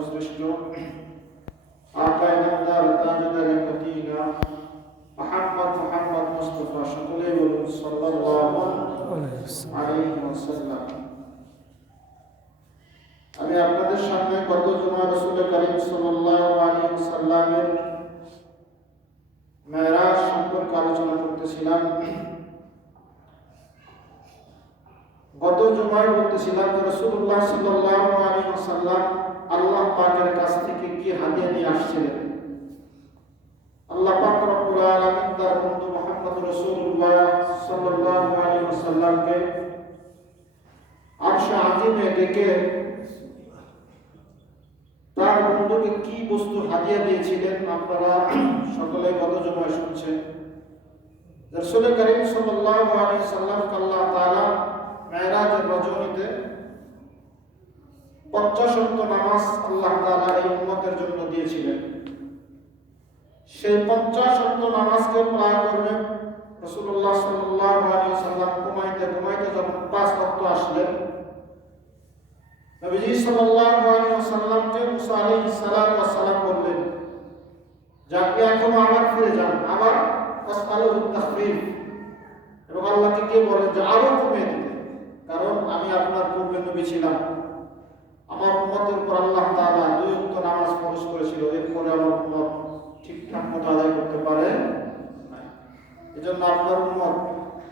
সর্বশ্রেষ্ঠ আকায়ে নামদার তাজুদার মদিনা মুহাম্মদ মুস্তাফা সকলেই বলুন সাল্লাল্লাহু আলাইহি ওয়াসাল্লাম। আমি আপনাদের সামনে গত জুমা রাসূল করিম সাল্লাল্লাহু আলাইহি ওয়াসাল্লামের মেরাজ সম্পর্কে আলোচনা করতেছিলাম। গত জুমায় বলতেছিলাম যে রাসূলুল্লাহ সাল্লাল্লাহু আলাইহি ওয়াসাল্লাম আল্লাহ পাকের কাছ থেকে কি হাদিয়া নিয়ে আসছিলেন। আল্লাহ পাক রব্বুল আলামিন তার বন্ধু মুহাম্মদ রাসূলুল্লাহ সাল্লাল্লাহু আলাইহি ওয়াসাল্লামকে আরশে আজিমে ডেকে তার বন্ধুকে কি বস্তু হাদিয়া দিয়েছিলেন আপনারা সকলে গত জুমায় শুনছেন। রাসূল করিম সাল্লাল্লাহু আলাইহি ওয়াসাল্লামকে আল্লাহ তাআলা মেরাজের রজনীতে 50 ওয়াক্ত নামাজ আল্লাহ তাআলা এই উম্মতের জন্য দিয়েছিলেন। সেই 50 ওয়াক্ত নামাজকে প্রায় করবে রাসূলুল্লাহ সাল্লাল্লাহু আলাইহি ওয়াসাল্লাম ঘুমাইতে যখন 5 ওয়াক্ত আসলেন, নবীজি সাল্লাল্লাহু আলাইহি ওয়াসাল্লামকে মুসা আলাইহিস সালাতু ওয়াস সালাম বললেন যে আপনি এখন আবার ফিরে যান, আবার আসআলুত তাখফীফ, এবং আল্লাহকে গিয়ে বলেন যে আরো কমিয়ে দিতে, কারণ আমি আপনার পূর্বে নবী ছিলাম, আমার উম্মতের উপর আল্লাহ তাআলা 2 ওয়াক্ত নামাজ ফরজ করেছিল, এরপরে আমার উম্মত ঠিকঠাক মতো আদায় করতে পারে না। এজন্য আপনার উম্মত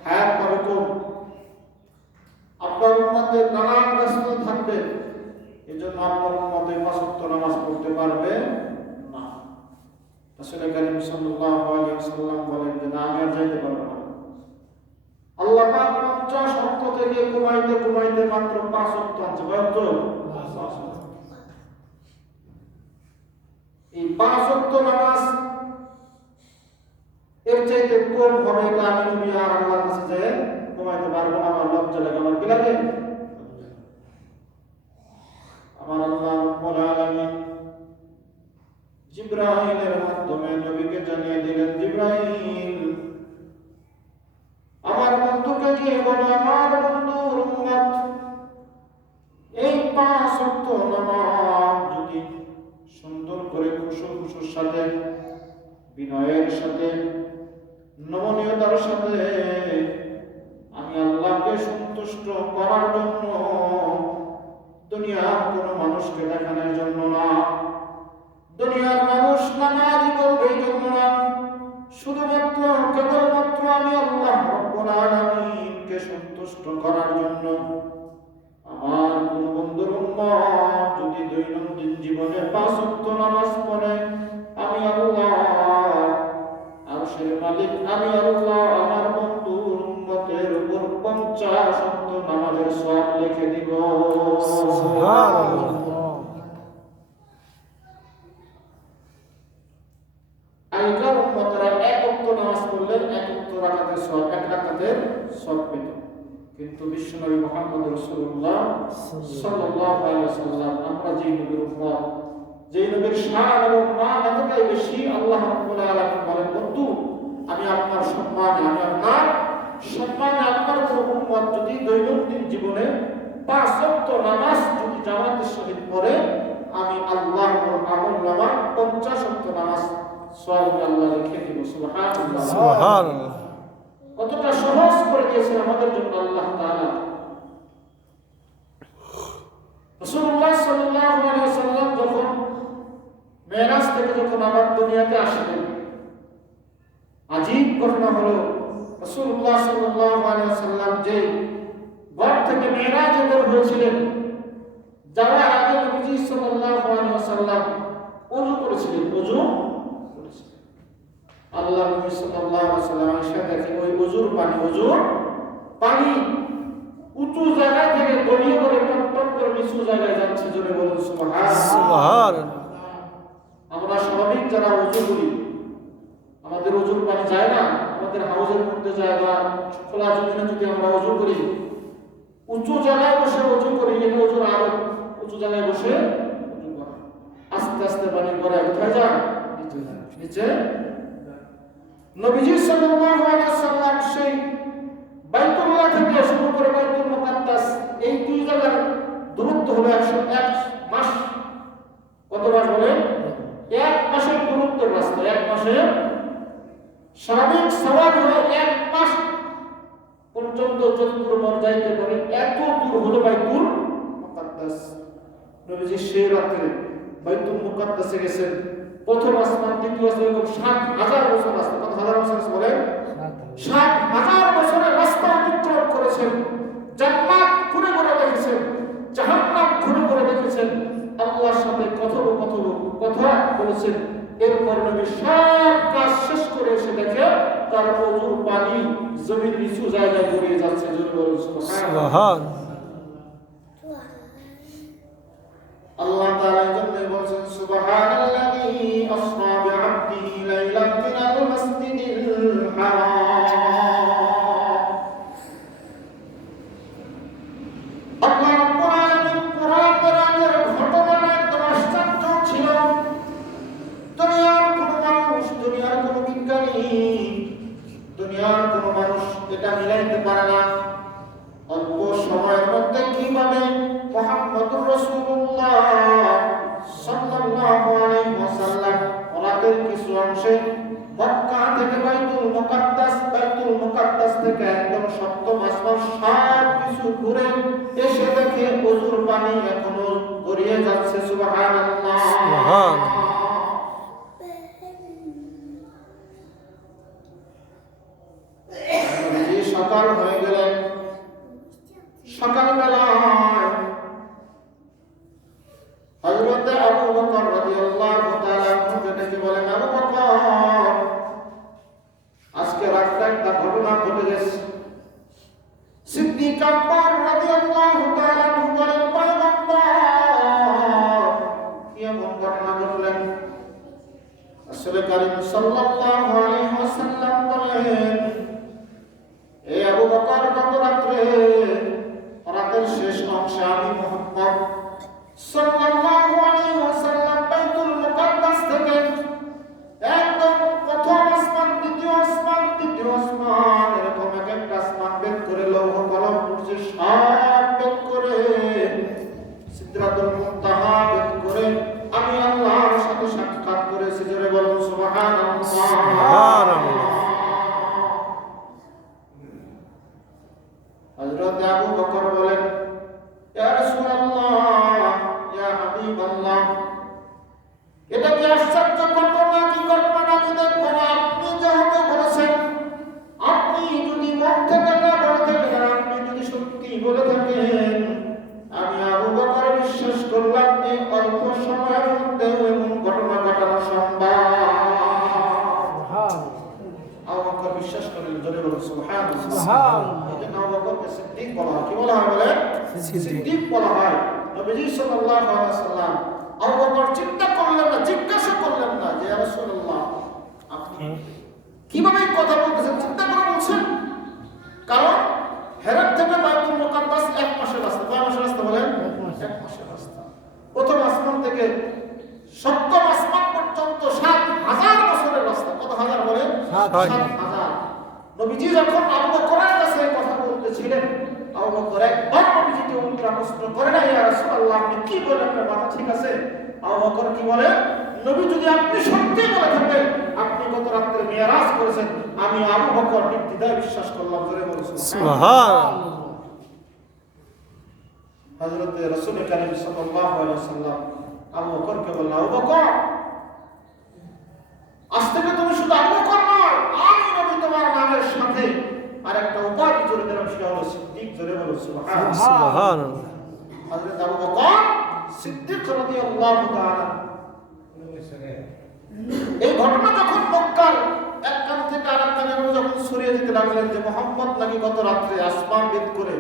হায়াত পাবে কম, আপনার উম্মতের নানান ব্যস্ততা থাকবে, এজন্য আপনার উম্মত 5 ওয়াক্ত নামাজ পড়তে পারবে না। রাসূল করিম সাল্লাল্লাহু আলাইহি ওয়াসাল্লাম বলেন যে না, আমি আর যাইতে পারবো না। আল্লাহ পাক 50 ওয়াক্ত থেকে কমাইতে মাত্র 5 ওয়াক্ত আছে। কত? এই 5 ওয়াক্ত নামাজ এর চাইতে কম হবে, এটা আমি নবী আর আল্লাহর কাছে যে কমাইতে পারবো না, আমার লজ্জা লাগে। আমার কি লাগে? আমার আল্লাহ রাব্বুল আলামিন জিবরাইলের মাধ্যমে নবীকে জানিয়ে দিলেন, জিবরাইল আমার বন্ধুকে গিয়ে বলো, আমার বন্ধুর উম্মত এই 5 ওয়াক্ত নামাজ যদি সুন্দর করে খুশুর সাথে, বিনয়ের সাথে, নমনীয়তার সাথে আমি আল্লাহকে সন্তুষ্ট করার জন্য, দুনিয়ার কোনো মানুষকে দেখানোর জন্য না, দুনিয়ার মানুষ নামাজি করবে এই জন্য না, শুধুমাত্র কেবলমাত্র আমি আল্লাহ রাব্বুল আলামিনকে সন্তুষ্ট করার জন্য আমার কোন বন্ধুর উম্মত যদি দৈনন্দিন জীবনে 5 ওয়াক্ত নামাজ পড়ে, আমি আল্লাহ আরশের মালিক, আমি আল্লাহ আমার বন্ধুর উম্মতের উপর 50 ওয়াক্ত নামাজের সওয়াব লিখে দিব। সুবহানাল্লাহ। আগেকার উম্মতরা 1 ওয়াক্ত নামাজ পড়লে 1 ওয়াক্ত রাকাতের সওয়াব, 1 রাকাতের সওয়াব পেত, কিন্তু বিশ্বনবী মুহাম্মদ রাসূলুল্লাহ সাল্লাল্লাহু আলাইহি ওয়াসাল্লাম, আমরা যেই নবীর উম্মত, যেই নবীর শান এবং মান এতটাই বেশি, আল্লাহ রাব্বুল আলামিন বলেন, বন্ধু আমি আপনার সম্মানে, আপনার কোন উম্মত যদি দৈনন্দিন জীবনে 5 ওয়াক্ত নামাজ যদি জামাতের সহিত পড়ে, আমি আল্লাহর আমলনামা 50 ওয়াক্ত নামাজ সওয়াব আল্লাহ লিখে দিব। সুবহানাল্লাহ, সুবহানাল্লাহ। কতটা সহজ করে দিয়েছেন আমাদের জন্য আল্লাহ তাআলা। রাসূলুল্লাহ সাল্লাল্লাহু আলাইহি ওয়াসাল্লাম যখন মেরাজ থেকে যখন আবার দুনিয়াতে আসলেন, আজীব ঘটনা হলো, রাসূলুল্লাহ সাল্লাল্লাহু আলাইহি ওয়াসাল্লাম যে ঘর থেকে মেরাজে বের হয়েছিলেন, যাওয়ার আগে নবীজি সাল্লাল্লাহু আলাইহি ওয়াসাল্লাম ওযু করেছিলেন, আল্লাহ নবী সাল্লাল্লাহু আলাইহি ওয়াসাল্লাম এসে দেখেন ওই ওযুর পানি উঁচু জায়গা থেকে গড়িয়ে গড়িয়ে টপ করে নিচু জায়গায় যাচ্ছে। জোরে বলুন সুবহানাল্লাহ। আমরা স্বাভাবিক যারা ওযু করি, আমাদের ওযুর পানি যায় না, আমাদের হাউজের মধ্যে যায় না, খোলা জমিনে যদি আমরা ওযু করি, উঁচু জায়গায় বসে ওযু করি, এটা ওযুর আদব। উঁচু জায়গায় বসে ওযু করা, আস্তে আস্তে পানি গড়ায় কোথায় যায়? নিচে। নবীজি সাল্লাল্লাহু আলাইহি ওয়াসাল্লাম সেই বাইতুল্লাহ থেকে শুরু করে বাইতুল মুকাদ্দাস, এই 2 জায়গার দূরত্ব হলো 101 মাস। কত মাস বলেন? 1 মাসের দূরত্বের রাস্তা, 1 মাসের স্বাভাবিক সওয়াল হলো 1 মাস পর্যন্ত যতদূর মন যাইতে পারে এত দূর হলো বাইতুল মুকাদ্দাস। নবীজি সেই রাতে বাইতুল মুকাদ্দাসে গেছেন। প্রথম আসমান, দ্বিতীয় আসমান, এরকম 7,000 বছর রাস্তা। কত হাজার বছর বলেন? 7,000 বছরের রাস্তা অতিক্রম করেছেন। জান্নাত ঘুরে ঘুরে দেখেছেন, জাহান্নাম ঘুরে ঘুরে দেখেছেন, আল্লাহর সাথে কথা বলেছেন। এরপর নবী সব কাজ শেষ করে এসে দেখে তার ওযুর পানি জমির নিচু জায়গায় গড়িয়ে যাচ্ছে। জোরে বলুন সুবহান। আল্লাহ তাআলা জন্য বলেছেন সুবহানাল্লাযী আসরা বি'আবদিহি লাইলান মিনাল মাসজিদিল হারাম। আল্লাহ রাব্বুল আলামিন কোরআনের ঘটনাটা একদম আশ্চর্য ছিল। দুনিয়ার কোন মানুষ, দুনিয়ার কোন বিজ্ঞানী, দুনিয়ার কোন মানুষ এটা মিলাইতে পারে না অল্প সময়ের মধ্যে কিভাবে মুহাম্মদুর রাসূলুল্লাহ সাল্লাল্লাহু আলাইহি ওয়াসাল্লাম রাতের কিছু অংশে মক্কা থেকে বাইতুল মুকাদ্দাস থেকে একদম সপ্তম আসমান সব কিছু ঘুরে এসে দেখে ওযুর পানি এখনো গড়িয়ে যাচ্ছে। সুবহানাল্লাহ, সুবহানাল্লাহ। সকাল হয়ে গেলেন। সকালবেলায় হযরত আবু বকর রাদিয়াল্লাহু তাআলা যেটাকে বলেন, আবু বকর আজকে রাতে একটা ঘটনা ঘটে গেছে। সিদ্দিক আকবর রাদিয়াল্লাহু তাআলা বলেন, পয়গম্বর কি এমন ঘটনা ঘটলেন? রাসূল কারীম সাল্লাল্লাহু আলাইহি ওয়াসাল্লাম বলেন, এ আবু বকর, গত রাতের শেষ অংশে আমি মুহাম্মদ সাল্লাল্লাহু আলাইহি ওয়াসাল্লাম বাইতুল মুকাদ্দাস থেকে একদম প্রথম আসমান, দ্বিতীয় আসমান, তৃতীয় আসমান, এরকম এক একটা আসমান বেদ করে লৌহ কলম করছে, সব বেদ করে সিদরাতুল মুনতাহা বেদ করে আমি আল্লাহর সাথে সাক্ষাৎ করেছি। জোরে বলুন সুবহানাল্লাহ, সুবহানাল্লাহ। হযরত আবু বকর বলেন, ইয়া রাসূলুল্লাহ, ইয়া হাবিবাল্লাহ, এটা কি আশ্চর্য ঘটনা? কি ঘটনা আমি দেখব না? আপনি যেহেতু বলেছেন, আপনি যদি মন থেকে না বলে থাকেন, আপনি যদি সত্যি বলে থাকেন, আমি আবু বকর বিশ্বাস করলাম এই অল্প সময়ের মধ্যে এমন ঘটনা ঘটানো সম্ভব। আবু বকর বিশ্বাস করলেন। জোরে বলুন সুবহানাল্লাহ, সুবহানাল্লাহ। আবু বকরকে সিদ্দিক বলা হয়। কি বলা হয় বলে? সিদ্দিক বলা হয়। নবীজি সাল্লাল্লাহু আলাইহি ওয়াসাল্লাম আবু বকর চিন্তা করলেন না, জিজ্ঞাসা করলেন না যে ইয়া রাসূলুল্লাহ আপনি কিভাবে কথা বলতেছেন, চিন্তা করে বলছেন। কারণ হেরাত থেকে বাইতুল মুকাদ্দাস 1 মাসের রাস্তা। কয় মাসের রাস্তা বলেন? 1 মাসের রাস্তা। প্রথম আসমান থেকে সপ্তম আসমান পর্যন্ত 7,000 বছরের রাস্তা। কত হাজার বলেন? 7,000। নবীজি যখন আবু বকরের কাছে কথা বলতেছিলেন, আবু বকর একবার নবীজিকে উল্টা প্রশ্ন করে না, ইয়া রাসূলুল্লাহ আপনি কি বলেন? আপনার মাথা ঠিক আছে? আবু বকর কি বলে? নবী যদি আপনি সত্যি বলে থাকেন আপনি গত রাতে মিরাজ করেছেন, আমি আবু বকর নির্দ্বিধায় বিশ্বাস করলাম। জোরে বলুন সুবহানাল্লাহ। হযরত রাসূল কারীম সাল্লাল্লাহু আলাইহি ওয়াসাল্লাম আবু বকরকে বললেন, আবু বকর আজ থেকে তুমি শুধু আবু বকর নয়, আমি নবী তোমার নামের সাথে আরেকটা উপাধি জুড়ে দিলাম, সেটা হলো সিদ্দিক। জোরে বলুন সুবহানাল্লাহ, সুবহানাল্লাহ। হযরত আবু বকর সিদ্দিক রাদিয়াল্লাহু তাআলা। এই ঘটনা যখন মক্কার এক কান থেকে আরেক কানে যখন ছড়িয়ে যেতে লাগলেন যে মুহাম্মদ নাকি গত রাতে আসমান ভেদ করে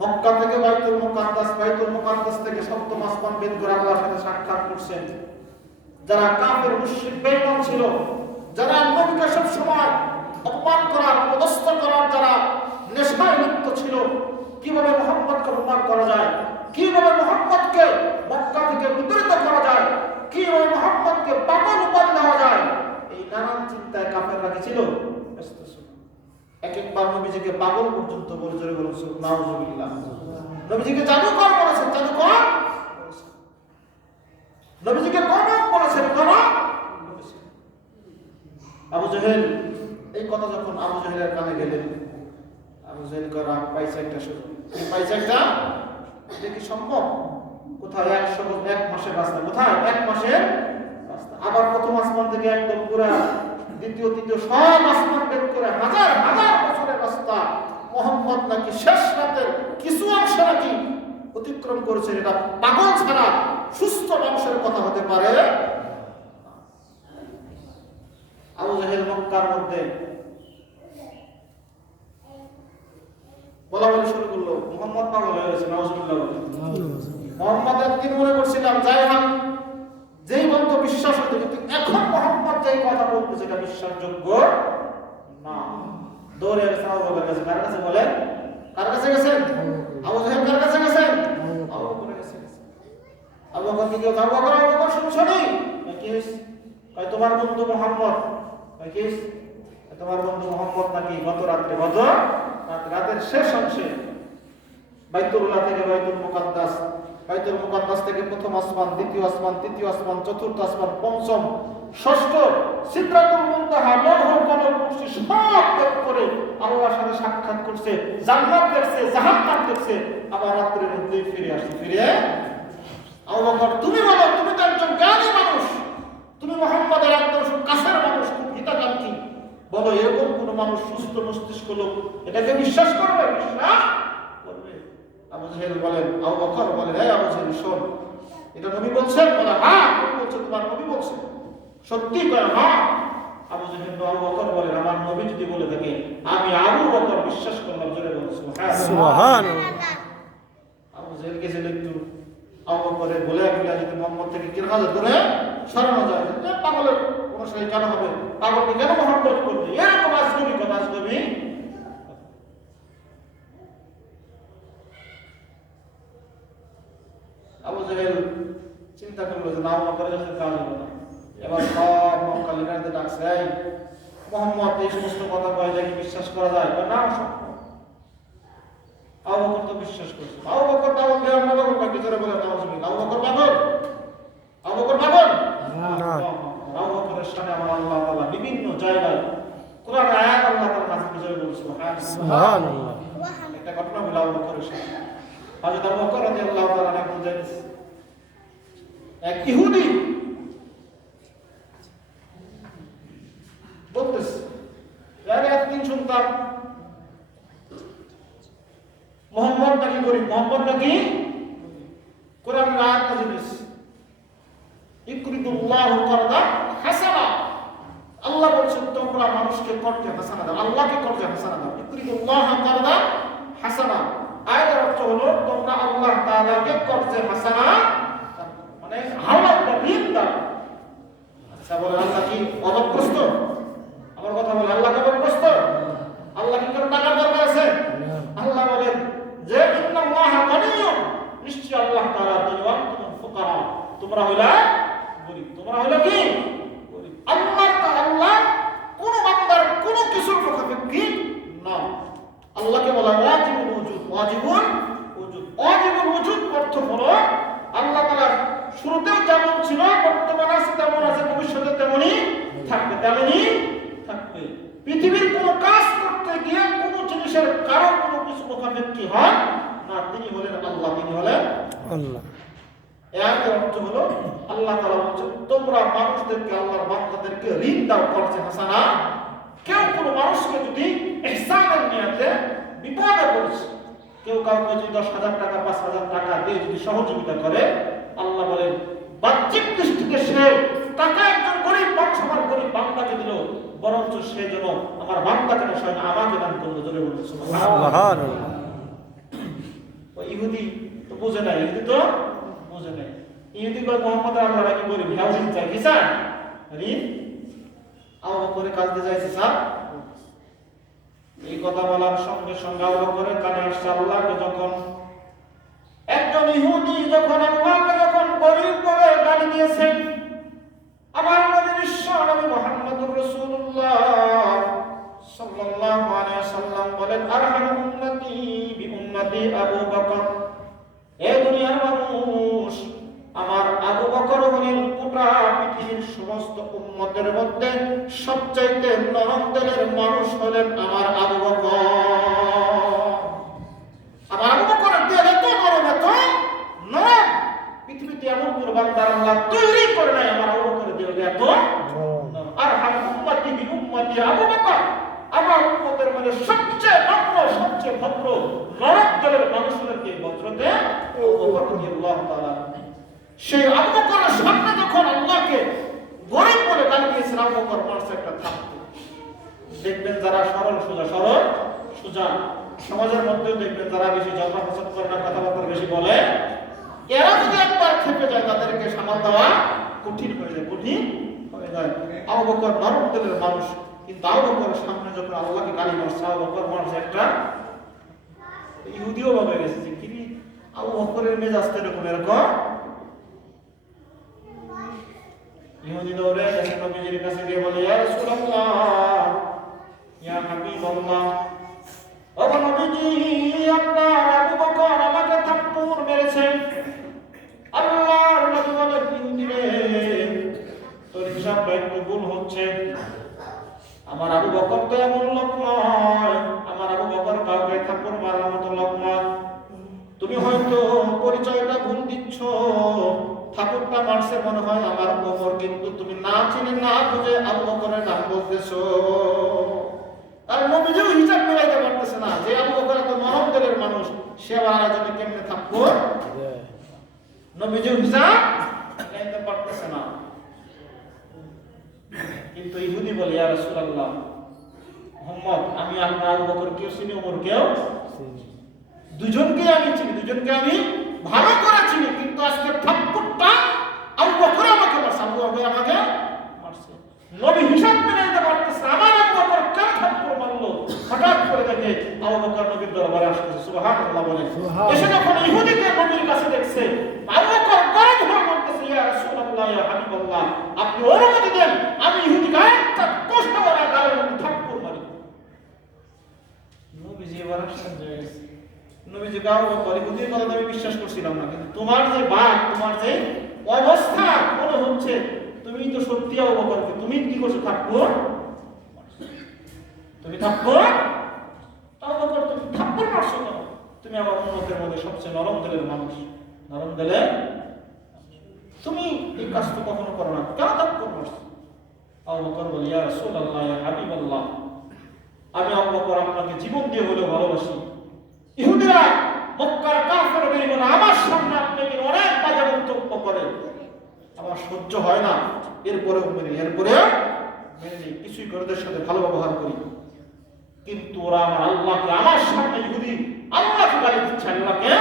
মক্কা থেকে বাইতুল মুকাদ্দাস থেকে সপ্তম আসমান ভেদ করে আল্লাহর সাথে সাক্ষাৎ করছেন। যারা কাফের মুশরিক বেঈমান ছিল, যারা নবীকে সব সময় অপমান করার, অপদস্থ করার যারা নেশায় লিপ্ত ছিল, কিভাবে মুহাম্মদকে অপমান করা যায়, কিভাবে মুহাম্মদকে মক্কা থেকে বিতাড়িত করা যায়, কিভাবে মুহাম্মদকে পাগল উপাধি দেওয়া যায়, এই নানান চিন্তায় কাফেররা কি ছিল? ব্যস্ত ছিল। এক একবার নবীজিকে পাগল পর্যন্ত বলে, জোরে বলুন নাউযুবিল্লাহ। নবীজিকে জাদুকর বলেছেন, জাদুকর। নবীজিকে গণক বলেছেন, গণক বলেছেন। আবু জেহেল এই কথা যখন আবু জেহেলের কানে গেলেন, আবু জেহেল করা পাইছে একটা সুযোগ, পাইছে একটা, এটা কি সম্ভব? কোথায় 1 মাসের রাস্তা, কোথায় 1 মাসের রাস্তা, আবার প্রথম আসমান থেকে একদম পুরা দ্বিতীয় তৃতীয় সব আসমান বের করে হাজার হাজার বছরের রাস্তা মোহাম্মদ নাকি শেষ রাতের কিছু অংশ নাকি অতিক্রম করেছে। এটা পাগল ছাড়া সুস্থ মানুষের কথা হতে পারে? আবু জাহেল মক্কার মধ্যে বলা বলে শুরু করলো, মোহাম্মদ পাগল হয়ে গেছে, নাউজুবিল্লাহ বলে। মোহাম্মদ একদিন মনে করছিলাম যাই হোক, যেই বলতো বিশ্বাস হতো, কিন্তু এখন মোহাম্মদ যেই কথা বলতেছে এটা বিশ্বাসযোগ্য না। দৌড়ে গেছে আবু বকরের কাছে। কার কাছে বলেন? কার কাছে গেছেন? আবু জাহেল কার কাছে গেছেন? আবু বকরের কাছে গেছেন। আবু বকর কি কেউ আবু বকর শুনছো নি? কি কয় তোমার বন্ধু মোহাম্মদ, কি তোমার বন্ধু মোহাম্মদ নাকি গত রাতের শেষ অংশে বাইতুল্লাহ থেকে বাইতুল মুকাদ্দাস থেকে প্রথম আসমান, দ্বিতীয় আসমান, তৃতীয় আসমান, চতুর্থ আসমান, পঞ্চম, ষষ্ঠ, সিদরাতুল মুনতাহা, লৌহর কলম, কুরসি সব ত্যাগ করে আল্লাহর সাথে সাক্ষাৎ করছে, জান্নাত দেখছে, জাহান্নাম দেখছে, আবার রাত্রির মধ্যে ফিরে আসছে। আবু বকর তুমি বলো, তুমি তো একজন জ্ঞানী মানুষ, তুমি মুহাম্মাদের একদম কাছের মানুষ, খুব হিতাকাঙ্ক্ষী, বলো এরকম কোন মানুষ সুস্থ মস্তিষ্ক লোক এটাকে বিশ্বাস করবে? বিশ্বাস করবে? আবু জাহেল বলেন, আবু বকর বলেন, এই আবু জাহেল শোন, এটা নবী বলছেন? বলে হ্যাঁ। নবী বলছে, তোমার নবী বলছে? সত্যি? করে হ্যাঁ। আবু জাহেল আবু বকর বলেন, আমার নবী যদি বলে থাকে আমি আবু বকর বিশ্বাস করলাম। জোরে বলুন সুবহানাল্লাহ। আবু জাহেল গেছিল একটু আবু বকরের বলে গেলে যদি মোহাম্মদ থেকে কি হাজার ধরে সরানো যায়, পাগলের কোন সাথে কেন হবে, পাগলকে কেন মোহাম্মদ করবে, এরকম আজগবি কথা, আজগবি। আবু জাহেল চিন্তা করলো যে না, আবু বকরের কাছে কাজ হবে না, এবার সব মক্কা লিডারদের ডাকছে, এই মোহাম্মদ এই সমস্ত কথা কয় যায়, বিশ্বাস করা যায়? না, আবু বকর তো বিশ্বাস করছে। আবু বকর পাগল দিয়ে আমরা পাগল কাকে জোরে বলে নাউজুবিল্লাহ। আবু বকর পাগল? আবু বকর পাগল না। আবু বকরের সামনে আমার আল্লাহ তাআলা বিভিন্ন জায়গায় কোরআন আয়াত আল্লাহ তাআলা নাযিল করে বলছে সুবহানাল্লাহ। একটা ঘটনা হলো আবু বকরের সাথে। হযরত আবু বকর রাদিয়াল্লাহু তাআলা নাম বুঝাইছে, এক ইহুদি বলতেছে, যারা এতদিন শুনতাম মোহাম্মদ নাকি গরিব, মোহাম্মদ নাকি কোরআন আয়াত নাযিল হয়েছে, ইকরিদুল্লাহু কারদান হাসানা, আল্লাহ বলছেন তোমরা মানুষকে কর্জে হাসানা দাও, আল্লাহকে কর্জে হাসানা দাও। ইকরিদুল্লাহু কারদান হাসানা, আয়াতের অর্থ হলো তোমরা আল্লাহ তাআলাকে কর্জে হাসানা দাও, মানে হাওলাত বা ঋণ দাও। আচ্ছা বলে আল্লাহ কি অভাবগ্রস্ত? আমার কথা বলে আল্লাহ কি অভাবগ্রস্ত? আল্লাহ কি কোনো টাকার দরকার আছে? আল্লাহ বলেন যে ইন্নাল্লাহা গানিয়্যুন, নিশ্চয় আল্লাহ তাআলা ধনীবান, তোমরা ফুকারা, তোমরা হইলা গরীব। তোমরা হইলা কি? গরীব। আল্লাহ কোন বান্দার কোন কিছুর মুখাপেক্ষী না। আল্লাহকে বলা ওয়াজিবুল ওজুদ, ওয়াজিবুল ওজুদ। ওয়াজিবুল ওজুদ অর্থ হলো আল্লাহ তাআলা শুরুতেও যেমন ছিল, বর্তমানে আছে তেমন আছে, ভবিষ্যতে তেমনই থাকবে, তেমনই থাকবে। পৃথিবীর কোনো কাজ করতে গিয়ে কোনো জিনিসের কারো কোনো কিছু মুখাপেক্ষী হয় না। তিনি হলেন আল্লাহ, তিনি হলেন আল্লাহ। এর অর্থ হলো আল্লাহ তাআলা বলেন তোমরা মানুষদেরকে, আল্লাহর বান্দাদেরকে ঋণ দাও কর্জে হাসানা। কেউ কোনো মানুষকে যদি ইহসানের নিয়তে বিপদে পড়েছে, কেউ কাউকে যদি 10,000 টাকা 5,000 টাকা দিয়ে যদি সহযোগিতা করে, আল্লাহ বলেন বাহ্যিক দৃষ্টিতে সে টাকা একজন গরিব মানুষ আমার গরিব বান্দাকে দিল, বরঞ্চ সে যেন আমার বান্দাকে না, স্বয়ং আমাকে দান করলো। জোরে বলুন সুবহানাল্লাহ। ওই ইহুদি তো বুঝে নাই, ইহুদি তো বুঝে নাই। ইহুদি কয় মুহাম্মদ আল্লাহ নাকি গরিব, হ্যাঁ ঋণ চাই, কি চাই? ঋণ। আবু বকরের কাজ দিয়ে যাইছে স্যার। এই কথা বলার সঙ্গে সঙ্গে আবু বকরের কানে আসছে আল্লাহকে যখন একজন ইহুদি যখন আল্লাহকে যখন গরিব বলে গালি দিয়েছেন, আমার নবী বিশ্ব নবী মুহাম্মদুর রাসূলুল্লাহ সাল্লাল্লাহু আলাইহি ওয়াসাল্লাম বলেন আরহামু উম্মতি বি উম্মতি আবু বকর। এই দুনিয়ার মানুষ, আমার আবু বকর হলেন পৃথিবীর সমস্ত উম্মতের মধ্যে সবচাইতে নরম দিলের মানুষ হলেন আমার আবু বকর। আমার আবু বকরের দিল এত নরম, এত নরম, পৃথিবীতে এমন কোন বান্দার আল্লাহ তৈরি করে নাই আমার আবু বকরের দিল এত নরম। আর হাম উম্মতি বি উম্মতি আবু বকর, আমার উম্মতের মধ্যে সবচেয়ে নম্র, সবচেয়ে ভদ্র, নরম দিলের মানুষ হলেন কে? হযরতে আবু বকর রাদিয়াল্লাহু তাআলা। সেই আবু বকরের সামনে যখন আল্লাহকে গরিব বলে গালি দিয়েছেন, আবু বকর মারছে একটা থাপ্পড়। দেখবেন যারা সরল সোজা সমাজের মধ্যেও দেখবেন যারা বেশি ঝগড়া ফসাদ করে না, কথাবার্তা বেশি বলে, এরা যদি একবার খেপে যায় তাদেরকে সামাল দেওয়া কঠিন হয়ে যায়। আবু বকর নরম দিলের মানুষ, কিন্তু আবু বকরের সামনে যখন আল্লাহকে গালি মারছে, আবু বকর মারছে একটা ইহুদিও ভাবে গেছে যে কি আবু বকরের মেজাজ এরকম। ইহুদি দৌড়ে এসে নবীজির কাছে গিয়ে বলে, ইয়া রাসূলুল্লাহ, ইয়া হাবিবাল্লাহ, ও নবীজি, আপনার আবু বকর আমাকে থাপ্পড় মেরেছে। আল্লাহর নবী বলেন, ইহুদি রে, তোর হিসাবটা একটু ভুল হচ্ছে। আমার আবু বকর তো এমন লোক নয়, আমার আবু বকর কাউকে থাপ্পড় মারার মতো লোক নয়। তুমি হয়তো পরিচয়টা ভুল দিচ্ছ। ঠাকুরটা মারছে মনে হয় আমার ওমর, কিন্তু তুমি না চিনে না বুঝে আবু বকরের নাম বলতেছো। আর নবীজিও হিসাব মিলাইতে পারতেছে না যে আবু বকর তো নরম দিলের মানুষ, সে আবার আরেকজনে কেমনে থাকবো। নবীজিও হিসাব মিলাইতে পারতেছে না। কিন্তু ইহুদি বলে, ইয়া রাসূলুল্লাহ, মুহাম্মদ, আমি আপনার আবু বকর কেউ চিনি, ওমর কেউ চিনি, দুজনকে আমি চিনি, দুজনকে আমি ভালো করে চিনি, কিন্তু আজকে থাপ্পড়টা আবু বকর আমাকে মারছে, আবু বকর আমাকে মারছে। নবী হিসাব মিলাইতে পারতেছে আমার আবু বকর কেন থাপ্পড় মারলো। হঠাৎ করে দেখে আবু বকর নবীর দরবারে আসতেছে, সুবহানাল্লাহ বলে। এসে যখন ইহুদিকে নবীর কাছে দেখছে, আবু বকর গরম হয়ে বলতেছে, ইয়া রাসূলুল্লাহ, ইয়া হাবিবাল্লাহ, আপনি অনুমতি দেন আমি ইহুদিকে একটা কষ্ট করে গালের মধ্যে থাপ্পড় মারি। নবীজি এবার আশ্চর্য হয়ে গেছে। নবীজি গাও বলে, ইহুদির কথা আমি বিশ্বাস করছিলাম না, কিন্তু তোমার যে বাক, তোমার যে অবস্থা মনে হচ্ছে তুমি তো সত্যি আবু বকরকে, তুমি কি করছো থাপ্পড়, তুমি থাপ্পড়, আবু বকর তুমি থাপ্পড় মারছো কেন? তুমি আমার উম্মতের মধ্যে সবচেয়ে নরম দিলের মানুষ, নরম দিলে তুমি এই কাজ তো কখনো করো না, কেন থাপ্পড় মারছো? আবু বকর বলে, ইয়া রাসূলুল্লাহ, ইয়া হাবিবাল্লাহ, আমি আবু বকর আপনাকে জীবন দিয়ে হলেও ভালোবাসি। ইহুদিরা, মক্কার কাফের বেঈমান আমার সামনে আপনাকে অনেক বাজে মন্তব্য করে, আমার সহ্য হয় না, এরপরেও মেনে নিই, কিছুই করে ওদের সাথে ভালো ব্যবহার করি। কিন্তু ওরা আমার আল্লাহকে, আমার সামনে ইহুদি আল্লাহকে গালি দিচ্ছে, আল্লাহকে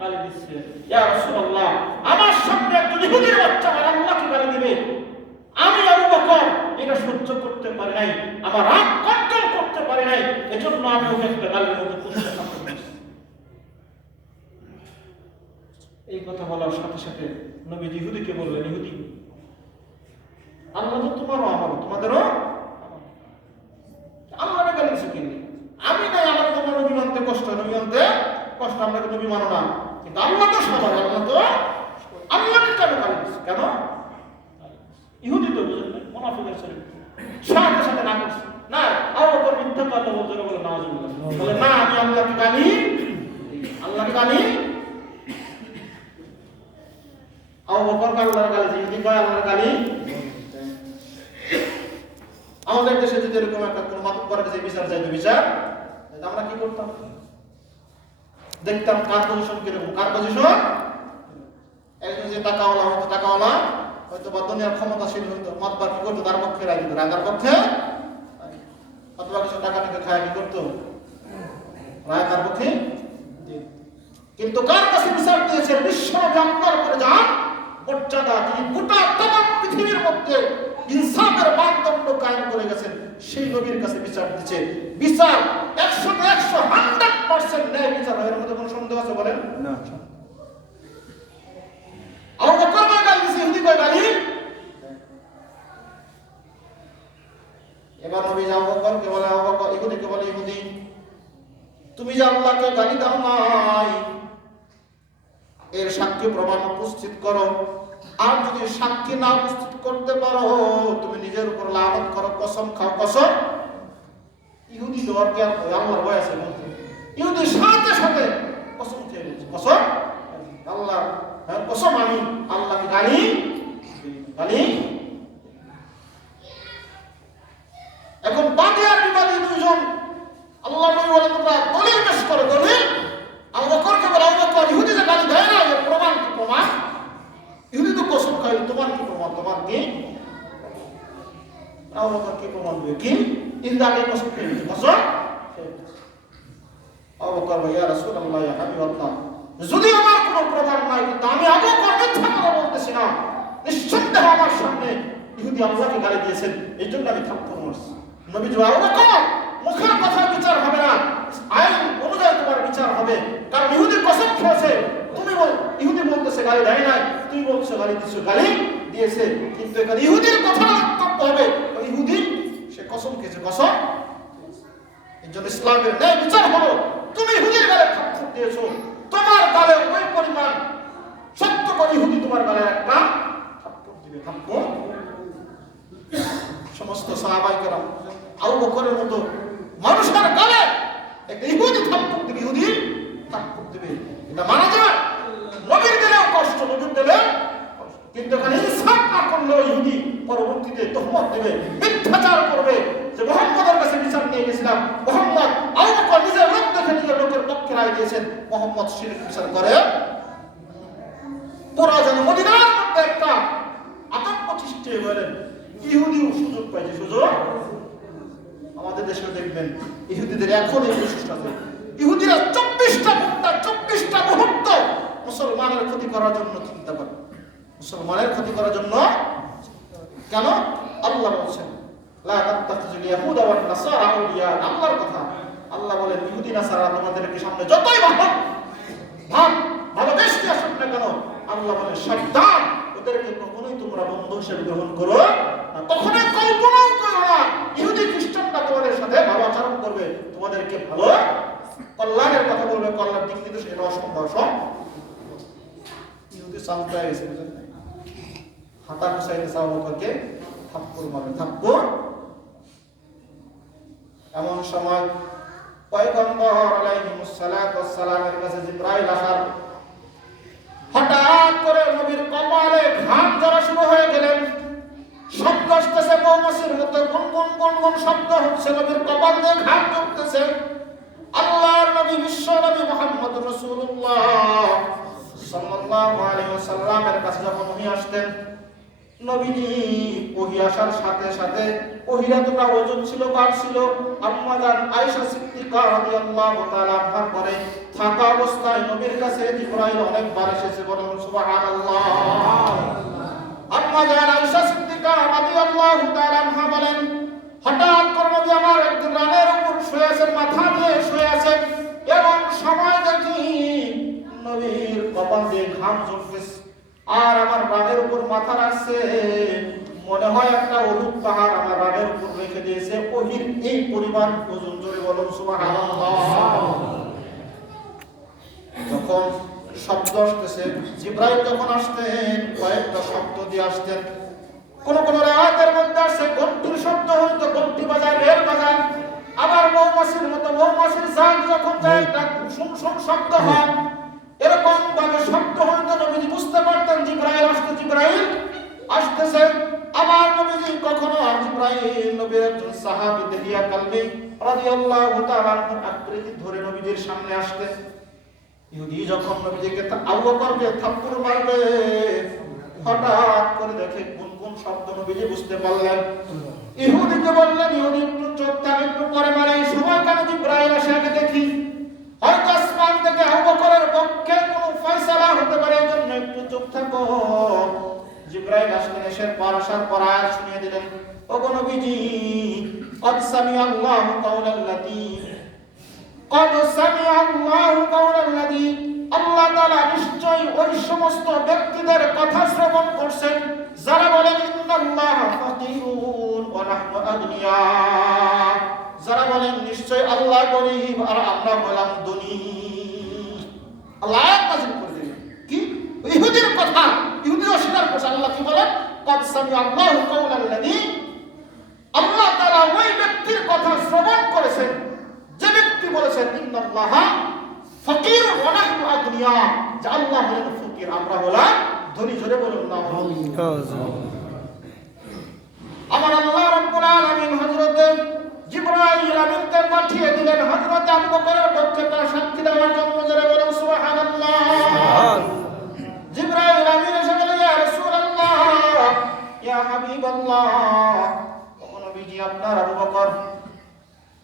গালি দিচ্ছে। ইয়া রাসূলুল্লাহ, আমার সামনে একজন ইহুদির বাচ্চা আমার আল্লাহকে গালি দিবে, আমি আবু বকর এটা সহ্য করতে পারি নাই, আমার রাগ কন্ট্রোল করতে পারি নাই, এজন্য আমি ওকে একটা গালির মধ্যে পুষতে থাকতে পারছি। এই কথা বলার সাথে সাথে নবী ইহুদিকে বললেন, ইহুদি, আল্লাহ তো তোমারও আমারও, তোমাদেরও আল্লাহরে গালি দিচ্ছে কি? আমি নাই, আমার তোমার নবী মানতে কষ্ট, নবী মানতে কষ্ট, আমরা তো নবী মানো না, কিন্তু আল্লাহ তো সবার, আল্লাহ তো আল্লাহকে কেন গালি দিচ্ছে? কেন? ইহুদি তো বুঝেন না, মুনাফিকের চরিত্র, সাথে সাথে না করছে না। আবু বকর মিথ্যা কথা বলতে বলে নাউজুবিল্লাহ, বলে না আমি আল্লাহকে গালি, আল্লাহকে গালি। আবু বকর আল্লাহর গালি, ইহুদি কয় আল্লাহর গালি। আমাদের দেশে যদি এরকম একটা কোন মাতব্বরের কাছে বিচার চাইতো, বিচার আমরা কি করতাম? দেখতাম কার পজিশন কিরকম, কার পজিশন। একজন যে টাকাওয়ালা হয়তো, টাকাওয়ালা হয়তো বা দুনিয়ার ক্ষমতাশীল হইতো, মাতবার কি করতো? তার পক্ষে রায় দিত, রাজার পক্ষে, অথবা কিছু টাকা থেকে খায় কি করতো? রায় তার পক্ষে। কিন্তু কার কাছে বিচার দিয়েছে? বিশ্বনবী আল্লাহর করে যান মর্যাদা, যিনি গোটা তামাম পৃথিবীর মধ্যে ইনসাফের মানদণ্ড কায়েম করে গেছেন, সেই নবীর কাছে বিচার দিচ্ছে। বিচার 100% ন্যায় বিচার হয়, এর মধ্যে কোনো সন্দেহ আছে বলেন? না। আবু বকর গালি দিছে, ইহুদি কয় গালি। এবার নবী আবু বকরকে বলে, আবু বকর ইহুদিকে বলে, ইহুদি তুমি যে আল্লাহকে গালি দাও নাই, এর সাক্ষী প্রমাণ উপস্থিত করো। আর যদি সাক্ষী না উপস্থিত করতে পারো তুমি নিজের উপর লানত করো, কসম খাও। কসম ইহুদি দেওয়ার কি আর আল্লাহর ভয় আছে বলতে? ইহুদি সাথে সাথে কসম খেয়ে নিচ্ছে, কসম আল্লাহ, কসম আমি আল্লাহকে গালি। এখন বাদী আর বিবাদী দুইজন আল্লাহ নবী বলেন তোমরা দলিল পেশ করো। দলিল আবু বকরকে বলে, আবু বকর ইহুদি যে গালি দেয় না, এর প্রমাণ কি? প্রমাণ ইহুদি তো কসম খাইল, তোমার কি প্রমাণ? তোমার কি? আবু বকর কি প্রমাণ দেবে? কি ইহুদি আগে কসম খেয়ে নিচ্ছে, কসম। আবু বকর ইয়া রাসূলুল্লাহ ইয়া হাবিবাল্লাহ, যদি আমার কোনো প্রমাণ নাই কিন্তু আমি আবু বকর মিথ্যা কথা বলতেছি না, নিঃসন্দেহ আমার সামনে ইহুদি আল্লাহকে গালি দিয়েছেন, এই জন্য আমি থাপ্পড় মারছি। নবী জবাব, আবু বকর মুখের কথা বিচার হবে না, আইন অনুযায়ী তোমার বিচার হবে। কারণ ইহুদি কসম খেয়েছে, তুমি বল ইহুদি বলতেছে গালি দেয় নাই, তুমি বলছো গালি দিছো, গালি দিয়েছে। কিন্তু এখানে ইহুদির কথা বক্তব্য হবে, ইহুদি সে কসম খেয়েছে, কসম। এই জন্য ইসলামের ন্যায় বিচার হলো, তুমি ইহুদির গালে থাপ্পড় দিয়েছো, তোমার গালে ওই পরিমাণ সত্য করে ইহুদি তোমার গালে একটা থাপ্পড় দিবে। থাপ্পড় সমস্ত সাহাবায়ে কেরাম আবু বকরের মতো মানুষের গালে একটা ইহুদি থাপ্পড় দিবে, ইহুদি থাপ্পড় দিবে, এটা মানা যায়? নবীর দিলেও কষ্ট, নবীর দিলেও কষ্ট। কিন্তু এখানে ইনসাফ না করলেও ইহুদি পরবর্তীতে তহমত দেবে, মিথ্যাচার করবে যে মুহাম্মদের কাছে বিচার নিয়ে গেছিলাম, মুহাম্মদ আবু বকর নিজের লোক দেখে নিজের লোকের পক্ষে রায় দিয়েছেন, মুহাম্মদ শিরক বিচার করে। পুরো যেন মদিনার মধ্যে একটা আতঙ্ক সৃষ্টি হয়ে গেলেন। ইহুদিও সুযোগ পাইছে, সুযোগ। আমাদের দেশে দেখবেন ইহুদিদের এখন এই বৈশিষ্ট্য আছে, ইহুদিরা 24টা মুহূর্ত মুসলমানের ক্ষতি করার জন্য চিন্তা করে, মুসলমানের ক্ষতি করার জন্য। কেন? আল্লাহ বলছেন লা তাত্তাখিযুল ইয়াহুদা ওয়ান নাসারা আউলিয়া, আল্লাহর কথা। আল্লাহ বলেন ইহুদি নাসারা তোমাদেরকে সামনে যতই ভালোবেসে আসুক না কেন, আল্লাহ বলেন সাবধান, ওদেরকে কখনোই তোমরা বন্ধু হিসেবে গ্রহণ করো না, কখনোই কল্পনাও করো না ইহুদি খ্রিস্টানরা তোমাদের সাথে ভালো আচরণ করবে, তোমাদেরকে ভালো কল্যাণের কথা বলবে, কল্যাণ দিক নিতে সেটা অসম্ভব। ইহুদি চান্স পেয়ে গেছে, বুঝলেন? হাতা মুসাইতে আবু বকরকে থাপ্পড় মারে, থাপ্পড়। এমন সময় পয়গম্বর আলাইহিস সালাতু ওয়াস সালামের কাছে জিবরাইল আসার, হঠাৎ করে নবীর কপালে ঘাম ঝরা শুরু হয়ে গেলেন, শব্দ আসতেছে মৌমাছির মতো, গুনগুন গুনগুন শব্দ হচ্ছে, নবীর কপাল দিয়ে ঘাম ঝরতেছে। আল্লাহর নবী বিশ্ব নবী মুহাম্মদ রাসূলুল্লাহ সাল্লাল্লাহু আলাইহি ওয়াসাল্লামের কাছে যখন উনি আসতেন, নবীজি ওহী আসার সাথে সাথে ওহীর এতটা ওজন ছিল, বার ছিল, আম্মা জান আয়েশা সিদ্দিকা রাদিয়াল্লাহু তাআলা আনহার পরে থাকা অবস্থায় নবীর কাছে জিবরাইল অনেকবার এসেছে, বলেন সুবহানাল্লাহ। আম্মা জান আয়েশা সিদ্দিকা রাদিয়াল্লাহু তাআলা আনহা বলেন, হঠাৎ করে নবী আমার একদিন রানের উপর শুয়ে আছেন, মাথা দিয়ে শুয়ে আছেন, এবং সময় দেখি নবীর কপাল দিয়ে ঘাম ঝরতেছে, আর আমার রানের উপর মাথা রাখছে, মনে হয় একটা হলুদ পাহাড় আমার রানের উপর রেখে দিয়েছে, ওহীর এই পরিমাণ ওজন। জোরে বলুন সুবহানাল্লাহ। যখন শব্দ আসতেছে, জিবরাইল যখন আসতেন কয়েকটা শব্দ দিয়ে আসতেন, কোন কোন রাতের মধ্যে আসে ঘন্টির শব্দ হইতো, ঘন্টি বাজায়, বেল বাজায়, আবার মৌমাছির মতো মৌমাছির জাগ যখন যায় একটা শুন শুন শব্দ হয়, এরকম ভাবে শব্দ হইতো। নবীজি বুঝতে পারতেন জিবরাইল আসছে, জিবরাইল আসতেছে। আবার নবীজি কখনো জিবরাইল নবীর একজন সাহাবী দেহিয়া কালবি রাদিয়াল্লাহু তাআলা আকৃতি ধরে নবীজির সামনে আসতেন। ইহুদি যখন নবীজিকে আবু বকরকে থাপ্পড় মারবে, হঠাৎ করে দেখে গুনগুন শব্দ, নবীজি বুঝতে পারলেন। ইহুদিকে বললেন, ইহুদি একটু চোখ থাক, একটু পরে মারে, এই সময় কেন জিবরাইল আসে আগে দেখি, হয়তো আসমান থেকে আবু বকরের পক্ষে কোনো ফয়সালা হতে পারে, এই জন্য একটু চুপ থাকো। জিবরাইল আসলেন, এসে আসার পর আয়াত শুনিয়ে দিলেন, ওগো নবীজি, قد سمع الله قول الذي আল্লাহ তাআলা নিশ্চয়ই ওই সমস্ত ব্যক্তিদের কথা শ্রবণ করছেন যারা বলেন ইন্নাল্লাহা ফাকিরুন ওয়া নাহনু আগনিয়া, যারা বলেন নিশ্চয় আল্লাহ গরীব আর আমরা হলাম ধনী। আল্লাহ নাযিল করে দিলেন কি ইহুদির কথা, ইহুদিও অস্বীকার করছে। আল্লাহ কি বলেন? قد سمع الله قول الذي, আল্লাহ তাআলা ওই ব্যক্তির কথা শ্রবণ করেছেন যে ব্যক্তি বলেছেন ইন্নাল্লাহা ফকির ওয়া নাহনু আগনিয়া, যে আল্লাহ হলেন ফকির, আমরা হলাম ধনী। জোরে বলুন না। আমার আল্লাহ রাব্বুল আলামিন হযরত জিবরাইল আমিনকে পাঠিয়ে দিলেন হযরত আবু বকরের পক্ষে তার সাক্ষী দেওয়ার জন্য। জোরে বলুন সুবহানাল্লাহ। জিবরাইল আমিন এসে বললেন, ইয়া রাসূলুল্লাহ, ইয়া হাবিবাল্লাহ, ও নবীজি, আপনার আবু বকর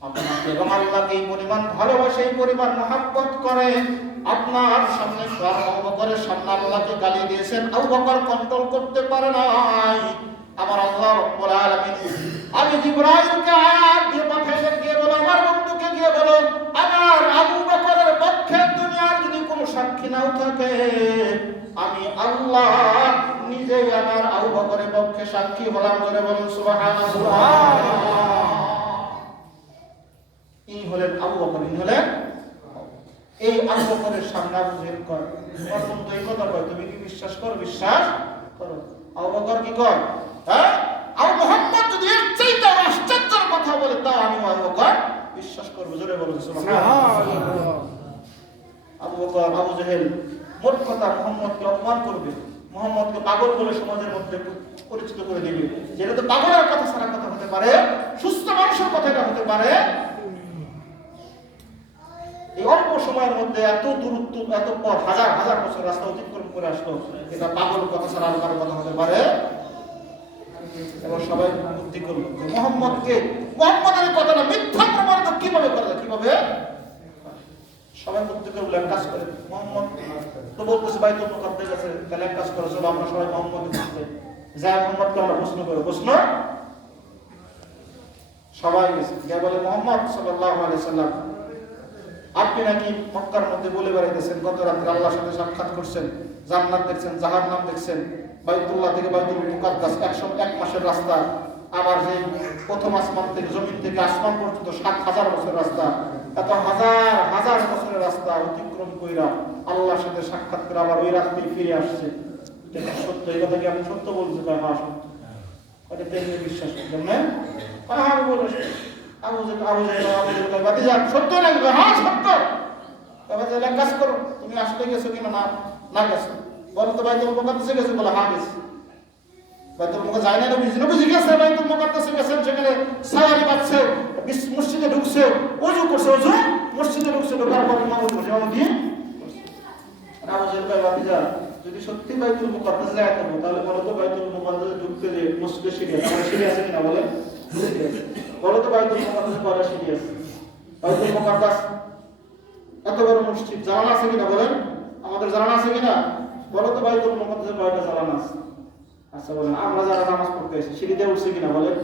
আপনাকে এবং আল্লাহকে এই পরিমাণ ভালোবাসে, এই পরিমাণ মহব্বত করে, আপনার সামনে আবু বকরের সামনে আল্লাহকে গালি দিয়েছেন, আবু বকর কন্ট্রোল করতে পারে নাই। আমার আল্লাহ রাব্বুল আলামিন আমি জিবরাইলকে আয়াত দিয়ে পাঠাইলেন, গিয়ে বলো আমার বন্ধুকে গিয়ে বলো, আমার আবু বকরের পক্ষে দুনিয়ার যদি কোনো সাক্ষী নাও থাকে, আমি আল্লাহ নিজেই আমার আবু বকরের পক্ষে সাক্ষী হলাম। জোরে বলুন সুবহানাল্লাহ। ইনি হলেন আবু বকর, ইনি হলেন এই আবু বকরের সামনে আবু জেহেল কর, তোমার বন্ধু এই কথা কয়, তুমি কি বিশ্বাস করো? বিশ্বাস করো। আবু বকর কি কয়? হ্যাঁ, আবু মুহাম্মদ যদি এর চাইতে আশ্চর্যের কথা বলে তাও আমি আবু বকর বিশ্বাস করব। জোরে বলুন সুবহানাল্লাহ। আবু বকর, আবু জেহেল মোট কথা মুহাম্মদকে অপমান করবে, মুহাম্মদকে পাগল বলে সমাজের মধ্যে পরিচিত করে দিবে। যেটা তো পাগলের কথা সারা কথা হতে পারে, সুস্থ মানুষের কথা হতে পারে। এই অল্প সময়ের মধ্যে এত দূরত্ব, এত পথ, হাজার হাজার বছর রাস্তা অতিক্রম করে আসলো, এটা পাগল কথা ছাড়া আর কারো কথা হতে পারে? এবার সবাই বুদ্ধি করলো যে মুহাম্মদের কথাটা মিথ্যা প্রমাণিত কিভাবে করা যায়, কিভাবে? সবাই বুদ্ধি করে বলে এক কাজ করে, মুহাম্মদ তো বলতেছে বাইতুল মুকাদ্দাস আছে, তাহলে এক কাজ করে চলো আমরা সবাই মুহাম্মদের কাছে যাই, মুহাম্মদকে আমরা প্রশ্ন করব। প্রশ্ন সবাই গেছে, গিয়ে বলে মুহাম্মদ সাল্লাল্লাহু আলাইহি সাল্লাম, আপনি নাকি মক্কার মধ্যে বলে বেড়াইতেছেন গত রাত্রে আল্লাহর সাথে সাক্ষাৎ করছেন, জান্নাত দেখছেন, জাহান্নাম দেখছেন, বাইতুল্লাহ থেকে বাইতুল মুকাদ্দাস 101 মাসের রাস্তা, আবার যে প্রথম আসমান থেকে জমিন থেকে আসমান পর্যন্ত 7000 বছরের রাস্তা, এত হাজার হাজার বছরের রাস্তা অতিক্রম কইরা আল্লাহর সাথে সাক্ষাৎ করে আবার ওই রাস্তায় ফিরে আসছে, এটা সত্য? এই কথা কি আপনি সত্য বলছেন? ভাই হ্যাঁ সত্য। এটা তেমনি বিশ্বাস করবেন না? হ্যাঁ বলে সত্য নাকি? হ্যাঁ সত্য। এক কাজ করো, তুমি আসলে গেছো কিনা? না গেছো। বলো তো বাইতুল মুকাদ্দাসে গেছো? বলে হ্যাঁ গেছি। বাইতুল মুকাদ্দাস যায় না, নবীজি গেছে বাইতুল মুকাদ্দাসে গেছেন, সেখানে সাওয়ারি পাচ্ছে, মসজিদে ঢুকছে, ওযু করছে, ওযু মসজিদে ঢুকছে, ঢোকার পর ইমাম দিয়ে আবু জেহেল কয়, বাতিজা, যদি সত্যি বাইতুল মুকাদ্দাসে যায় থাকো তাহলে বলো তো বাইতুল মুকাদ্দাসে ঢুকতে যে মসজিদে সিঁড়ি আছে, আমার সিঁড়ি আছে কিনা? বলে বলো তো বাইতুল মুকাদ্দাসে কয়টা সিঁড়ি আছে? বাইতুল মুকাদ্দাস এত বড় মসজিদ, জানালা আছে কিনা? বলেন আমাদের জানালা আছে কিনা? বলো তো বাইতুল মুকাদ্দাসে কয়টা জানালা আছে? আচ্ছা বলেন, আমরা যারা নামাজ পড়তে এসে সিঁড়িতে উঠছে কিনা? বলেন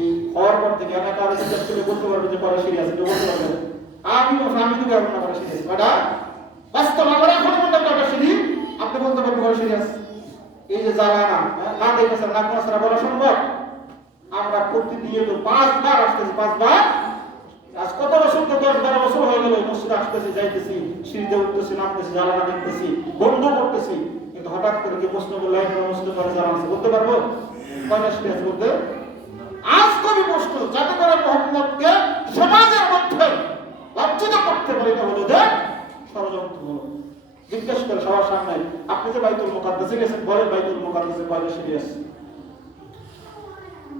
এই হওয়ার পর থেকে একা কারো জিজ্ঞেস করে বলতে পারবে যে কয়টা সিঁড়ি আছে? কেউ বলতে পারবে? আমি তো পারবো না কয়টা সিঁড়ি আছে। কয়টা? বাস্তব আমরা এখন বলতে কয়টা সিঁড়ি, আপনি বলতে পারবেন কয়টা সিঁড়ি আছে? এই যে জানালা না দেখেছেন, না কোনো সারা বলা সম্ভব? আমরা প্রতিনিয়ত 5 বার আসতেছি, 5 বার। আজ কত বছর তো 10-12 বছর হয়ে গেল মসজিদে আসতেছি, যাইতেছি, সিঁড়িতে উঠতেছি, নামতেছি, জানালা দেখতেছি, বন্ধ করতেছি, কিন্তু হঠাৎ করে কি প্রশ্ন করলে মসজিদে করে জানা আছে? বলতে পারবো কয়টা সিঁড়ি আছে? বলতে আজ কবি প্রশ্ন, যাতে করে মুহাম্মদকে সমাজের মধ্যে লাঞ্ছিত করতে পারে, এটা হলো যে ষড়যন্ত্র। হলো জিজ্ঞেস করে সবার সামনে, আপনি যে বাইতুল মুকাদ্দাসে গেছেন, বলেন বাইতুল মুকাদ্দাসে কয়টা সিঁড়ি আছে?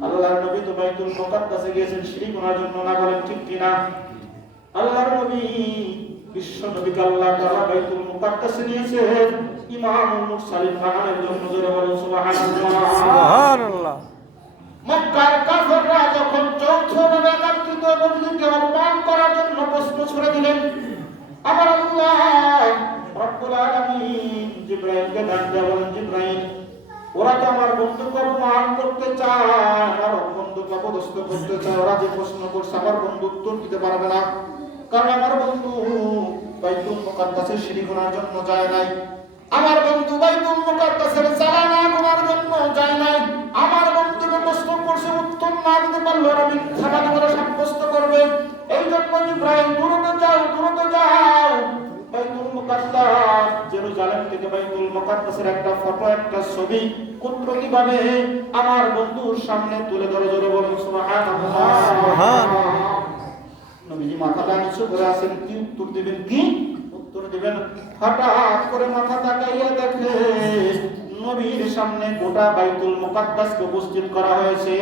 আল্লাহর নবী তো বাইতুল মুকাদ্দাসে গিয়েছেন সিঁড়ি গোনার জন্য, না বলেন ঠিক কিনা? আল্লাহর নবী বিশ্ব নবীকে আল্লাহ তাআলা বাইতুল মুকাদ্দাসে নিয়েছেন ইমামুল মুরসালিন বানানোর জন্য। জোরে বলুন সুবহানাল্লাহ। সুবহানাল্লাহ। মক্কার কাফেররা যখন যৌথভাবে একত্রিত নবীকে অপমান করার জন্য প্রশ্ন ছুড়ে দিলেন, আমার আল্লাহ রব্বুল আলামিন জিবরাইলকে ডাক দিয়ে বলেন, জিবরাইল, ওরা তো আমার বন্ধুকে অপমান করতে চায়, আমার বন্ধুকে অপদস্থ করতে চায়, ওরা যে প্রশ্ন করছে আমার বন্ধু উত্তর দিতে পারবে না, কারণ আমার বন্ধু বাইতুল মুকাদ্দাসের সিঁড়ি গোনার জন্য যায় নাই, আমার বন্ধু বাইতুল মুকাদ্দাসের জানালা গোনার জন্য যায় নাই, আমার বন্ধুকে প্রশ্ন করছে, উত্তর না দিতে পারলে ওরা মিথ্যাবাদী বলে সাব্যস্ত করবে। এই জন্য ইব্রাহিম দ্রুত যাও, দ্রুত যাও, বাইতুল মুকাদ্দাস জেরুজালেম থেকে বাইতুল মুকাদ্দাসের একটা ফটো একটা ছবি কুদরতি ভাবে আমার বন্ধুর সামনে তুলে ধরে জোরে বলুন সুবহানাল্লাহ। নবীজি মাথাটা নিচু করে আছেন, কি উত্তর দিবেন? কি উত্তর দিবেন? হঠাৎ করে মাথা তাকাইয়া দেখে নবীর সামনে গোটা বাইতুল মুকাদ্দাসকে উপস্থিত করা হয়েছে।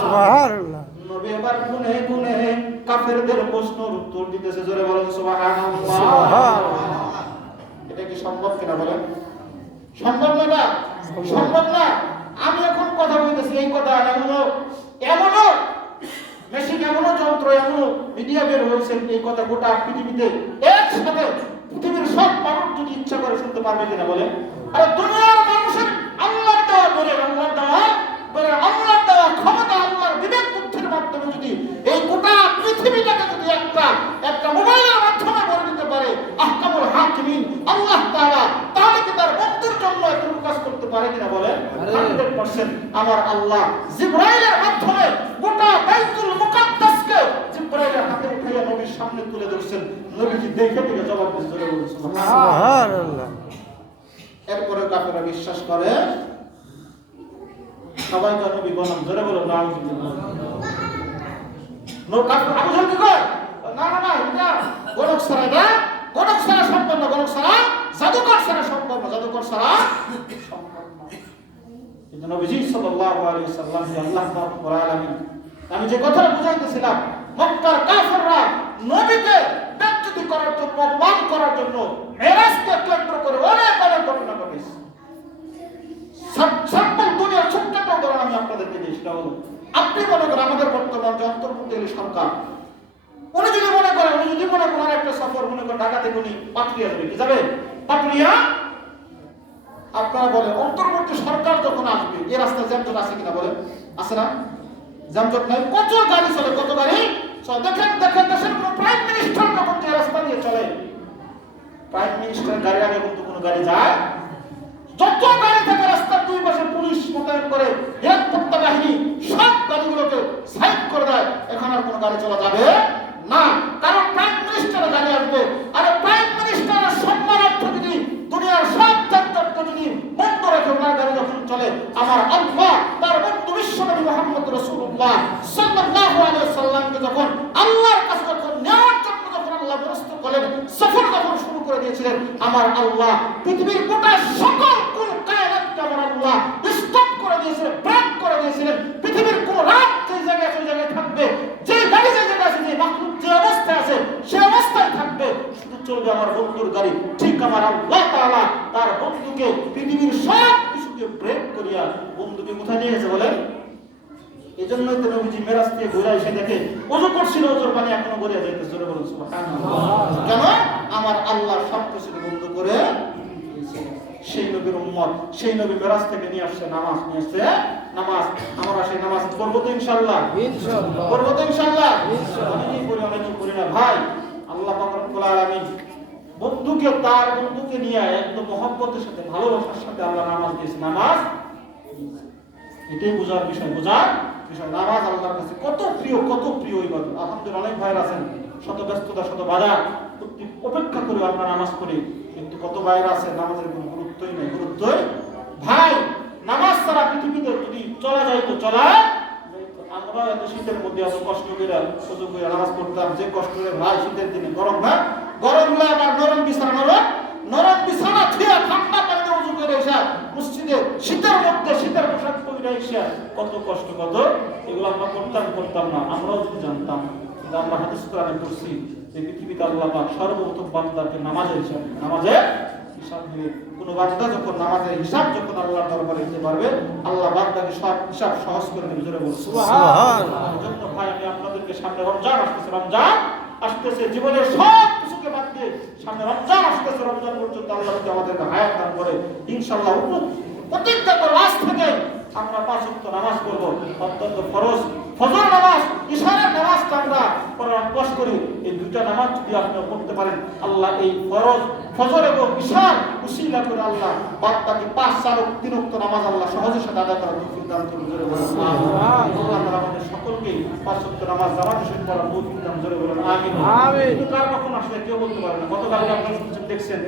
সুবহানাল্লাহ। নবী এবার গুনে গুনে কাফেরদের প্রশ্নের উত্তর দিতেছে, জোরে বলেন সুবহানাল্লাহ। সুবহানাল্লাহ। এটা কি সম্ভব কিনা বলেন? সম্ভব না? সম্ভব না। আমি এখন কথা বলতেছি, এই কথা এমনও মেশিন, এমনও যন্ত্র, এমনও মিডিয়া বের হয়েছে, এই কথা গোটা পৃথিবীতে একসাথে পৃথিবীর সব মানুষ যদি ইচ্ছা করে শুনতে পারবে কিনা বলেন? আরে দুনিয়ার মানুষের আল্লাহর দেওয়া ক্ষমতা, আল্লাহর বিবেক বুদ্ধির মাধ্যমে যদি এই গোটা পৃথিবীটাকে যদি একটা মোবাইলের মাধ্যমে করে দিতে পারে আহকামুল হাকিমিন আল্লাহ তাআলা, তাহলে কি তার বন্ধুর জন্য এত কাজ করতে পারে কিনা বলেন? 100% আমার আল্লাহ জিবরাইলের মাধ্যমে গোটা বাইতুল মুকাদ্দাসকে জিবরাইলের হাতে উঠাইয়া নবীর সামনে তুলে ধরছেন। নবীজি দেখে জবাব দিয়েছেন, সুবহানাল্লাহ। এরপরে কাফেররা বিশ্বাস করে, সবাই তো নবী বলেন, জোরে বলো নাউজুবিল্লাহ। কাফের আবু জাহেল কি কয়? না এটা গণক ছাড়া সম্ভব না, গণক ছাড়া, জাদুকর ছাড়া সম্ভব না, জাদুকর ছাড়া সম্ভব না। কিন্তু নবীজি সাল্লাল্লাহু আলাইহি ওয়াসাল্লাম আল্লাহ রাব্বুল আলামিন, আমি যে কথাটা বুঝাইতেছিলাম, মক্কার কাফেররা নবীকে বেজ্জতি করার জন্য, অপমান করার জন্য মেরাজকে কেন্দ্র করে অনেক ঘটনা ঘটেছে। সাম্পল দুনিয়ার ছোট্ট একটা উদাহরণ আমি আপনাদেরকে দিই। সেটা হলো, আপনি মনে করেন আমাদের বর্তমান যে অন্তর্বর্তীকালীন সরকার, উনি যদি মনে করেন একটা সফর মনে করেন ঢাকা থেকে উনি পাটুরিয়া যাবে, কি যাবে? পাটুরিয়া। আপনারা বলেন অন্তর্বর্তী সরকার যখন আসবে, এই রাস্তায় যানজট আছে কিনা বলেন? আছে না? যানজট নাই? কত গাড়ি চলে, কত গাড়ি চলে। দেখেন দেশের কোন প্রাইম মিনিস্টার যখন যে রাস্তা দিয়ে চলে, প্রাইম মিনিস্টার গাড়ির আগে কিন্তু কোনো গাড়ি যায়? যত গাড়ি থাকে রাস্তার দুই পাশে পুলিশ মোতায়েন করে, নিরাপত্তা বাহিনী সব গাড়িগুলোকে সাইড করে দেয়। এখন আর কোনো গাড়ি চলা যাবে না, কারণ প্রাইম মিনিস্টারের গাড়ি আসবে। আর প্রাইম মিনিস্টারের সম্মানার্থে যদি দুনিয়ার সব যানজটকে যদি বন্ধ রেখে ওনার গাড়ি যখন চলে, আমার আল্লাহ তার বন্ধু বিশ্বনবী মুহাম্মদ রাসূলুল্লাহ সাল্লাল্লাহু আলাইহি ওয়াসাল্লামকে যখন আল্লাহর কাছে যখন নেওয়ার জন্য যখন আল্লাহ প্রস্তুত করলেন, সফর যখন শুরু করে দিয়েছিলেন, আমার আল্লাহ পৃথিবীর গোটা সকল কোন কায়নাতকে আমার আল্লাহ স্টপ করে দিয়েছিলেন, ব্রেক করে দিয়েছিলেন। পৃথিবীর কোন রাত যে জায়গায় থাকবে, যে গাড়ি যে জায়গায় আছে, যে মাখলুক যে অবস্থায় আছে, সে অবস্থায় থাকবে, শুধু চলবে আমার বন্ধুর গাড়ি। ঠিক আমার আল্লাহ তাআলা তার বন্ধুকে পৃথিবীর সব কিছুকে ব্রেক করিয়া বন্ধুকে কোথায় নিয়ে গেছে বলেন? এই জন্যই তো নবীজি মেরাজ থেকে ঘুরে এসে দেখে ওযু করছিল, ওযুর পানি এখনো গড়িয়া যাইতেছে, জোরে বলুন সুবহানাল্লাহ। কেন? আমার আল্লাহ সব কিছুকে বন্ধ করে দিয়েছে। সেই নবীর উম্মত, সেই নবী মেরাজ থেকে নিয়ে আসছে নামাজ, নামাজ। আমরা সেই নামাজ পড়বো তো ইনশাআল্লাহ, পড়বো তো ইনশাআল্লাহ। অনেকেই করি না ভাই। আল্লাহ পাক রব্বুল আলামিন তার বন্ধুকে নিয়ে একদম মহব্বতের সাথে, ভালোবাসার সাথে আল্লাহ নামাজ দিয়েছে। নামাজ এটাই বোঝার বিষয়। নামাজ আল্লাহর কাছে কত প্রিয় ইবাদত। আলহামদুলিল্লাহ অনেক ভাইরা আছেন শত ব্যস্ততা, শত বাধা অপেক্ষা করে আমরা নামাজ পড়ি, কিন্তু কত ভাইরা আছে নামাজের কোনো গুরুত্বই নাই। ভাই, নামাজ ছাড়া পৃথিবীতে যদি চলা যায় তো চলা। আমরা এত শীতের মধ্যে এত কষ্ট করে নামাজ পড়তাম, যে কষ্ট করে ভাই শীতের দিনে গরম হলে আবার নরম বিছানা থুয়া ঠান্ডা পানিতে ওযু করে এসে মসজিদে শীতের মধ্যে শীতের পোশাক পরে এসে কত কষ্ট, এগুলো আমরা করতাম না। আমরাও যদি জানতাম, কিন্তু আমরা হাদিস কোরআনে পড়ছি যে পৃথিবীতে আল্লাহ পাক সর্বপ্রথম বান্দাকে নামাজের হিসাব দিবে। কোন বান্দা যখন নামাজের হিসাব যখন আল্লাহর দরবারে দিতে পারবে, আল্লাহ বান্দাকে সব হিসাব সহজ করে দেবে, জোরে বলুন সুবহানাল্লাহ। এজন্য ভাই, আমি আপনাদেরকে সামনে রমজান আসতেছে, জীবনের সব কিছুকে বাদ দিয়ে সামনে রমজান আসতেছে। রমজান পর্যন্ত আল্লাহ যদি আমাদেরকে হায়াত দান করে, ইনশাআল্লাহ প্রতিজ্ঞা করব আজ থেকে আমরা 5 ওয়াক্ত নামাজ পড়ব। অত্যন্ত ফরজ ফজর নামাজ, ইশারের নামাজটা আমরা পড়ার অভ্যাস করি। এই দুইটা নামাজ যদি আপনি পড়তে পারেন, আল্লাহ এই ফজর এবং ইশার উসিলা করে আল্লাহ বাকি 5, 4, 3 ওয়াক্ত নামাজ আল্লাহ সহজের সাথে আদায় করার তৌফিক দান করুন, জোরে বলুন সুবহানাল্লাহ। আল্লাহ তাআলা আমাদের সকলকে 5 ওয়াক্ত নামাজ জামাতের সাথে পড়ার তৌফিক দান, জোরে বলুন আমিন। কিন্তু কার কখন আসলে কেউ বলতে পারে না। গতকাল আপনারা শুনছেন, দেখছেন